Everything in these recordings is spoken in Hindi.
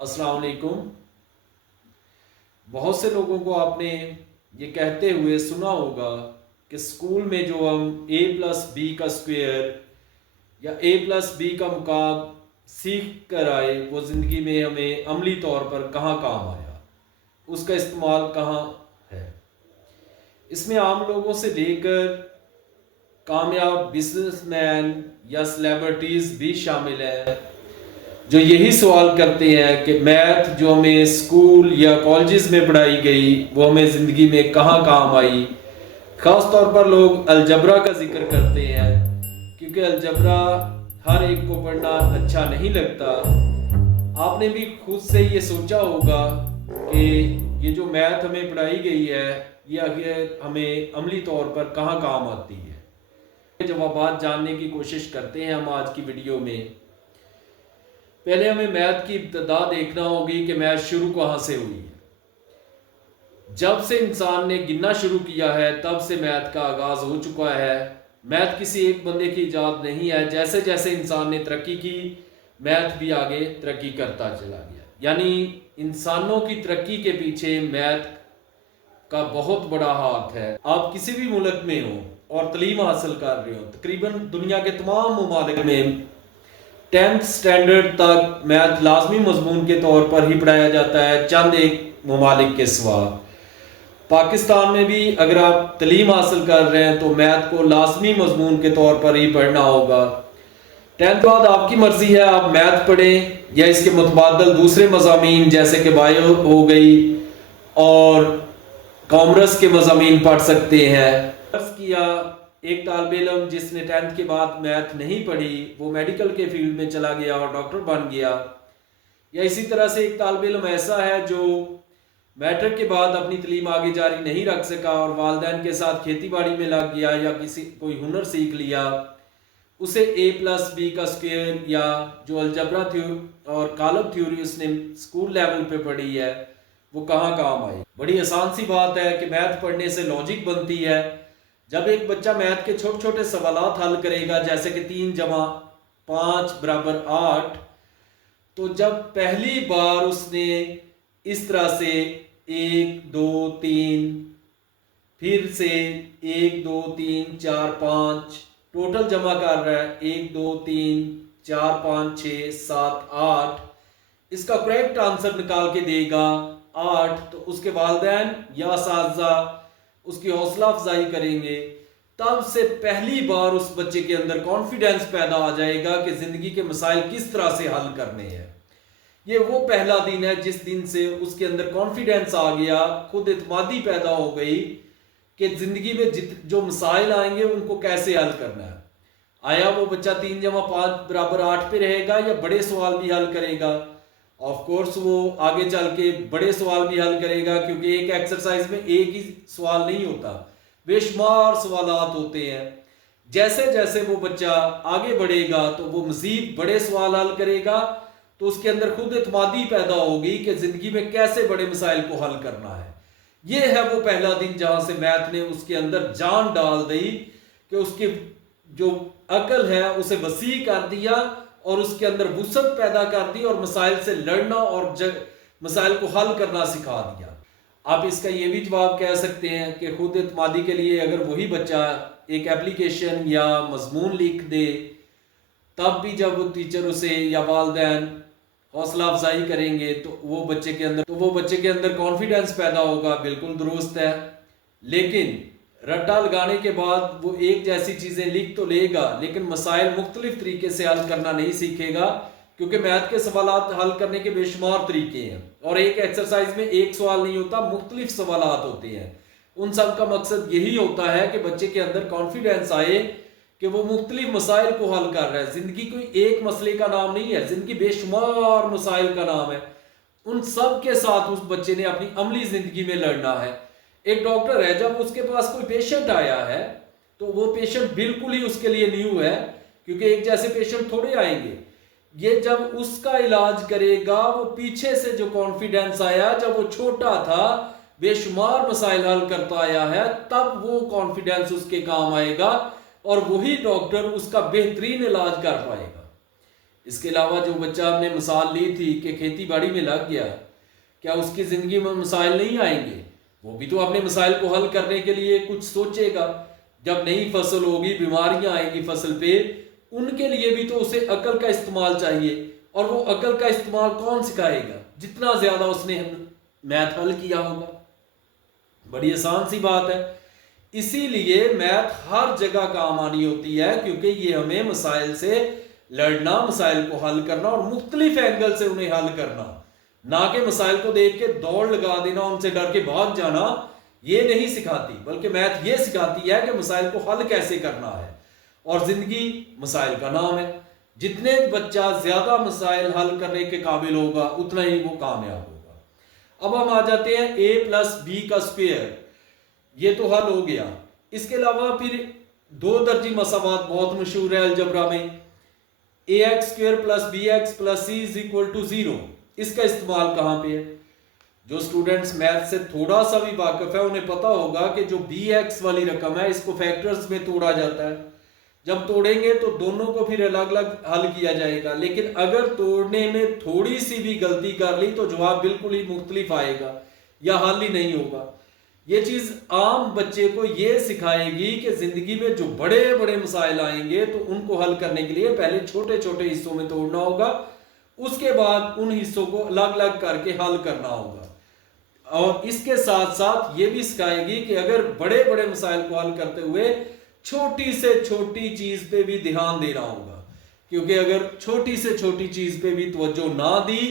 अस्सलाम वालेकुम। बहुत से लोगों को आपने ये कहते हुए सुना होगा कि स्कूल में जो हम a प्लस बी का स्क्वायर या a प्लस बी का मुकाब सीख कर आए वो ज़िंदगी में हमें अमली तौर पर कहाँ काम आया, उसका इस्तेमाल कहाँ है। इसमें आम लोगों से लेकर कामयाब बिजनेसमैन या सेलिब्रिटीज़ भी शामिल हैं जो यही सवाल करते हैं कि मैथ जो हमें स्कूल या कॉलेजेस में पढ़ाई गई वो हमें ज़िंदगी में कहाँ काम आई। ख़ास तौर पर लोग अलजबरा का जिक्र करते हैं क्योंकि अलजबरा हर एक को पढ़ना अच्छा नहीं लगता। आपने भी खुद से ये सोचा होगा कि ये जो मैथ हमें पढ़ाई गई है ये आखिर हमें अमली तौर पर कहाँ काम आती है। जवाब जानने की कोशिश करते हैं हम आज की वीडियो में। पहले हमें मैथ की इब्तदा देखना होगी कि मैथ शुरू कहाँ से हुई है। जब से इंसान ने गिनना शुरू किया है तब से मैथ का आगाज हो चुका है। मैथ किसी एक बंदे की इजाद नहीं है। जैसे जैसे इंसान ने तरक्की की मैथ भी आगे तरक्की करता चला गया। यानी इंसानों की तरक्की के पीछे मैथ का बहुत बड़ा हाथ है। आप किसी भी मुल्क में हो और तालीम हासिल कर रहे हो, तकरीबन दुनिया के तमाम ममालिक में 10th स्टैंडर्ड तक मैथ लाजमी मजमून के तौर पर ही पढ़ाया जाता है, चंद एक ममालिक के सिवा। पाकिस्तान में भी अगर आप तालीम हासिल कर रहे हैं तो मैथ को लाजमी मजमून के तौर पर ही पढ़ना होगा। 10th बाद आपकी मर्जी है, आप मैथ पढ़ें या इसके मुतबादल दूसरे मजामीन जैसे कि बायो हो गई और कॉमर्स के मजामीन पढ़ सकते हैं। किया एक तालिब इल्म जिसने 10th के बाद मैथ नहीं पढ़ी वो मेडिकल के फील्ड में चला गया और डॉक्टर बन गया। या इसी तरह से एक तालिब इल्म ऐसा है जो मैट्रिक के बाद अपनी तालीम आगे जारी नहीं रख सका और वालिदैन के साथ खेती बाड़ी में लग गया या किसी कोई हुनर सीख लिया, उसे a प्लस बी का स्क्वायर या जो अलजबरा थ्योरी और कॉलम थ्योरी उसने स्कूल लेवल पे पढ़ी है वो कहाँ काम आई। बड़ी आसान सी बात है कि मैथ पढ़ने से लॉजिक बनती है। जब एक बच्चा मैथ के छोटे छोटे सवालात हल करेगा जैसे कि 3 जमा 5 बराबर 8, तो जब पहली बार उसने इस तरह से 1 2 3 फिर से 1 2 3 4 5 टोटल जमा कर रहा है 1 2 3 4 5 6 7 8, इसका करेक्ट आंसर निकाल के देगा 8, तो उसके वालिदैन या असातिज़ा उसकी हौसला अफजाई करेंगे। तब से पहली बार उस बच्चे के अंदर कॉन्फिडेंस पैदा आ जाएगा कि जिंदगी के मसाइल किस तरह से हल करने हैं। ये वो पहला दिन है जिस दिन से उसके अंदर कॉन्फिडेंस आ गया, खुद इत्मादी पैदा हो गई कि जिंदगी में जो मसाइल आएंगे उनको कैसे हल करना है। आया वो बच्चा 3 जमा 5 बराबर 8 पे रहेगा या बड़े सवाल भी हल करेगा। ऑफ कोर्स वो आगे चल के बड़े सवाल भी हल करेगा क्योंकि एक एक्सरसाइज में एक ही सवाल नहीं होता, बेशुमार सवालात होते हैं। जैसे जैसे वो बच्चा आगे बढ़ेगा तो वो मजीद बड़े सवाल हल करेगा, तो उसके अंदर खुद इत्मादी पैदा होगी कि जिंदगी में कैसे बड़े मसाइल को हल करना है। ये है वो पहला दिन जहां से मैथ ने उसके अंदर जान डाल दी कि उसकी जो अकल है उसे वसी कर दिया और उसके अंदर वुसअत पैदा कर दी और मसाइल से लड़ना और मसाइल को हल करना सिखा दिया। आप इसका ये भी जवाब कह सकते हैं कि खुद इत्मादी के लिए अगर वही बच्चा एक एप्लीकेशन या मजमून लिख दे तब भी जब वो टीचर उसे या वालिदैन हौसला अफजाई करेंगे तो वो बच्चे के अंदर कॉन्फिडेंस पैदा होगा। बिल्कुल दुरुस्त है, लेकिन रट्टा लगाने के बाद वो एक जैसी चीजें लिख तो लेगा लेकिन मसाइल मुख्तलिफ तरीके से हल करना नहीं सीखेगा क्योंकि मैथ के सवालात हल करने के बेशुमार तरीके हैं और एक एक्सरसाइज में एक सवाल नहीं होता, मुख्तलिफ सवालात होते हैं। उन सब का मकसद यही होता है कि बच्चे के अंदर कॉन्फिडेंस आए कि वो मुख्तलिफ मसाइल को हल कर रहा है। जिंदगी कोई एक मसले का नाम नहीं है, जिंदगी बेशुमार मसाइल का नाम है। उन सब के साथ उस बच्चे ने अपनी अमली जिंदगी में लड़ना है। एक डॉक्टर है, जब उसके पास कोई पेशेंट आया है तो वो पेशेंट बिल्कुल ही उसके लिए न्यू है क्योंकि एक जैसे पेशेंट थोड़े आएंगे। ये जब उसका इलाज करेगा वो पीछे से जो कॉन्फिडेंस आया जब वो छोटा था बेशुमार मसाइल हल करता आया है, तब वो कॉन्फिडेंस उसके काम आएगा और वही डॉक्टर उसका बेहतरीन इलाज कर पाएगा। इसके अलावा जो बच्चा आपने मिसाल ली थी कि खेती बाड़ी में लग गया, क्या उसकी ज़िंदगी में मसाइल नहीं आएंगे? वो भी तो अपने मसाइल को हल करने के लिए कुछ सोचेगा। जब नई फसल होगी, बीमारियां आएंगी फसल पे, उनके लिए भी तो उसे अकल का इस्तेमाल चाहिए। और वो अकल का इस्तेमाल कौन सिखाएगा? जितना ज़्यादा उसने मैथ हल किया होगा। बड़ी आसान सी बात है। इसीलिए मैथ हर जगह काम आनी होती है, क्योंकि ये हमें मसाइल से लड़ना, मसाइल को हल करना और मुख्तलिफ एंगल से उन्हें हल करना, ना कि मसाइल को देख के दौड़ लगा देना, उनसे डर के भाग जाना, ये नहीं सिखाती। बल्कि मैथ ये सिखाती है कि मसाइल को हल कैसे करना है। और जिंदगी मसाइल का नाम है। जितने बच्चा ज्यादा मसाइल हल करने के काबिल होगा, उतना ही वो कामयाब होगा। अब हम आ जाते हैं a+b का स्क्वायर। ये तो हल हो गया। इसके अलावा फिर दो दर्जी मसावात बहुत मशहूर है अलजबरा में। ax² + bx + c = 0। इसका इस्तेमाल कहां पे है? जो स्टूडेंट्स मैथ से थोड़ा सा भी वाकिफ है, उन्हें पता होगा कि जो bx वाली रकम है, इसको फैक्टर्स में तोड़ा जाता है। जब तोड़ेंगे तो दोनों को फिर अलग अलग हल किया जाएगा, लेकिन अगर तोड़ने में थोड़ी सी भी गलती कर ली तो जवाब बिल्कुल ही मुख्तलिफ आएगा या हल ही नहीं होगा। ये चीज आम बच्चे को ये सिखाएगी कि जिंदगी में जो बड़े बड़े मसाइल आएंगे तो उनको हल करने के लिए पहले छोटे छोटे हिस्सों में तोड़ना होगा, उसके बाद उन हिस्सों को अलग अलग करके हल करना होगा। और इसके साथ साथ ये भी सिखाएगी कि अगर बड़े बड़े मसाइल को हल करते हुए छोटी से छोटी चीज पे भी ध्यान देना होगा, क्योंकि अगर छोटी से छोटी चीज पे भी तवज्जो ना दी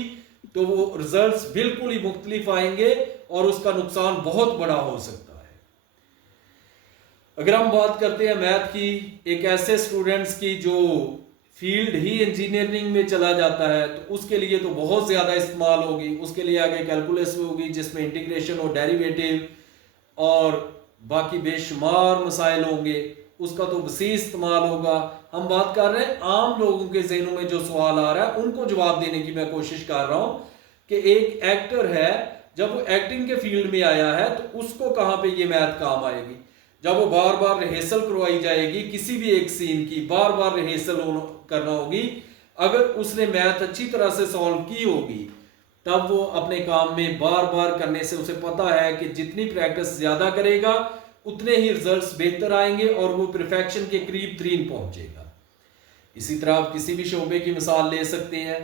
तो वो रिजल्ट्स बिल्कुल ही मुख्तलिफ आएंगे और उसका नुकसान बहुत बड़ा हो सकता है। अगर हम बात करते हैं मैथ की, एक ऐसे स्टूडेंट्स की जो फील्ड ही इंजीनियरिंग में चला जाता है, तो उसके लिए तो बहुत ज़्यादा इस्तेमाल होगी। उसके लिए आगे कैलकुलस होगी, जिसमें इंटीग्रेशन और डेरिवेटिव और बाकी बेशुमार मसाइल होंगे, उसका तो वसी इस्तेमाल होगा। हम बात कर रहे हैं आम लोगों के जहनों में जो सवाल आ रहा है उनको जवाब देने की मैं कोशिश कर रहा हूं कि एक एक्टर है, जब वो एक्टिंग के फील्ड में आया है तो उसको कहां पे ये मैथ काम आएगी? जब वो बार बार रिहर्सल करवाई जाएगी, किसी भी एक सीन की बार बार रिहर्सल करना होगी, अगर उसने मैथ अच्छी तरह से सॉल्व की होगी तब वो अपने काम में बार बार करने से उसे पता है कि जितनी प्रैक्टिस ज्यादा करेगा उतने ही रिजल्ट्स बेहतर आएंगे और वो परफेक्शन के करीब तरीन पहुंचेगा। इसी तरह आप किसी भी शोबे की मिसाल ले सकते हैं।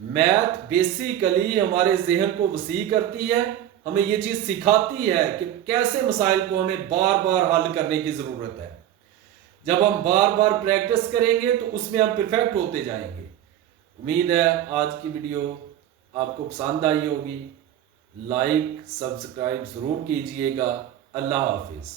मैथ बेसिकली हमारे जहन को वसी करती है, हमें ये चीज सिखाती है कि कैसे मसाइल को हमें बार बार हल करने की जरूरत है। जब हम बार बार प्रैक्टिस करेंगे तो उसमें हम परफेक्ट होते जाएंगे। उम्मीद है आज की वीडियो आपको पसंद आई होगी। लाइक सब्सक्राइब जरूर कीजिएगा। अल्लाह हाफिज।